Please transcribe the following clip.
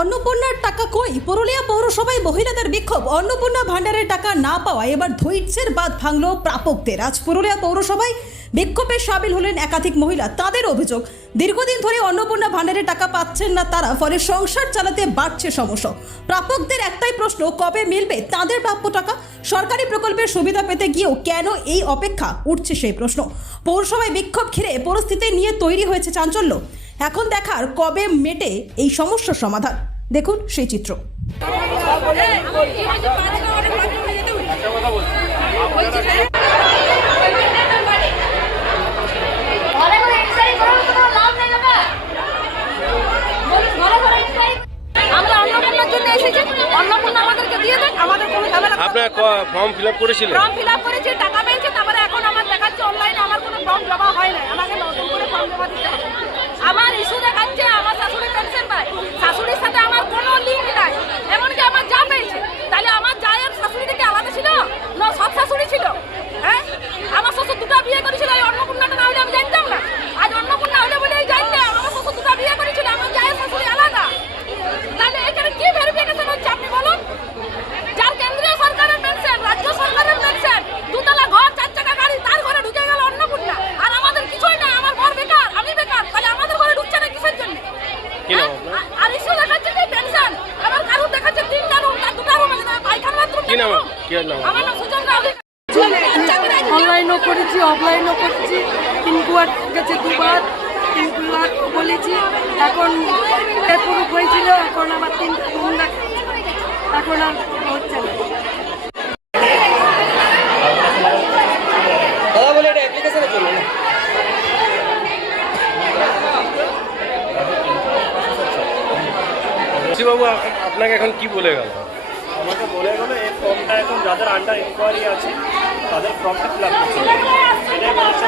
অন্নপূর্ণার টাকা কই? পুরুলিয়া পৌরসভায় মহিলাদের বিক্ষোভ। অন্নপূর্ণা ভান্ডারের টাকা না পাওয়া এবার ধৈর্যের বাঁধ ভাঙল প্রাপকদের। আজ পুরুলিয়া পৌরসভায় বিক্ষোভে সামিল হলেন একাধিক মহিলা। তাদের অভিযোগ, দীর্ঘদিন ধরে অন্নপূর্ণা ভান্ডারের টাকা পাচ্ছেন না তারা, ফলে সংসার চালাতে বাড়ছে সমস্যা। প্রাপকদের একটাই প্রশ্ন, কবে মিলবে তাদের প্রাপ্য টাকা? সরকারি প্রকল্পের সুবিধা পেতে গিয়েও কেন এই অপেক্ষা, উঠছে সেই প্রশ্ন। পৌরসভায় বিক্ষোভ ঘিরে পরিস্থিতি নিয়ে তৈরি হয়েছে চাঞ্চল্য। এখন দেখার কবে মেটে এই সমস্যার সমাধান। দেখুন সেই চিত্র। আপনার ফর্ম ফিল আপ করেছিলেন? ফর্ম ফিল আপ করেছি, টাকা পেয়েছি, তারপরে এখন আমার দেখাচ্ছে অনলাইনে আমার কোনো ফর্ম জমা হয় না, আমাকে নতুন করে ফর্ম জমা দিতে হবে। আমার ইস্যু দেখাচ্ছে আমার শাশুড়ি পেনশন পায়, শাশুড়ির সাথে আমার কোনো লিঙ্ক নাই, এমনকি আমার যা পেয়েছে। তাহলে আমার জায়ের শাশুড়ি থেকে আলাদা ছিল না, সব শাশুড়ি ছিল? হ্যাঁ, আমার শ্বশুর দুটো বিয়ে করেছিল, এই অন্নপূর্ণাটা না হলে আমি জানতাম না। আজ অন্নপূর্ণা হলে বলে জানতাম আমার শ্বশুর দুটো বিয়ে করেছিল, আমার জায়ের শাশুড়ি আলাদা। তাহলে এখানে কি ভেরিফিকেশন হচ্ছে আপনি বলুন? যার কেন্দ্রীয় সরকারের পেনশন, রাজ্য সরকারের পেনশন, দুতলা ঘর, 4 চাকা গাড়ি, তার ঘরে ঢুকে গেল অন্নপূর্ণা, আর আমাদের কিছুই নাই। আমার বর বেকার, আমি বেকার, তাহলে আমাদের ঘরে ঢুকছে না কিসের জন্য? আর ইস্যু দেখাচ্ছে যে পেনশন, আবার কারুর দেখাচ্ছে 3টা রুম, তার 2টা রুম আছে, পায়খানা বাথরুম। কি নাম? আমার নাম সুজন রাউত। অনলাইনও করেছি, অফলাইনও করেছি, ইনকোয়ার গেছে 2 বার, ইনকোয়ার বলেছি। এখন প্রুফ হয়েছিল, এখন আবার 3টা রুম দেখাচ্ছে, এখন আর হচ্ছে না। বাবু আপনাকে এখন কি বলে গেল? আমাকে বলে গেল এই ফর্মটা এখন যাদের আন্ডার ইনকোয়ারি আছে তাদের ফর্মটা ফিল আপ করছে, এটাই বলেছে।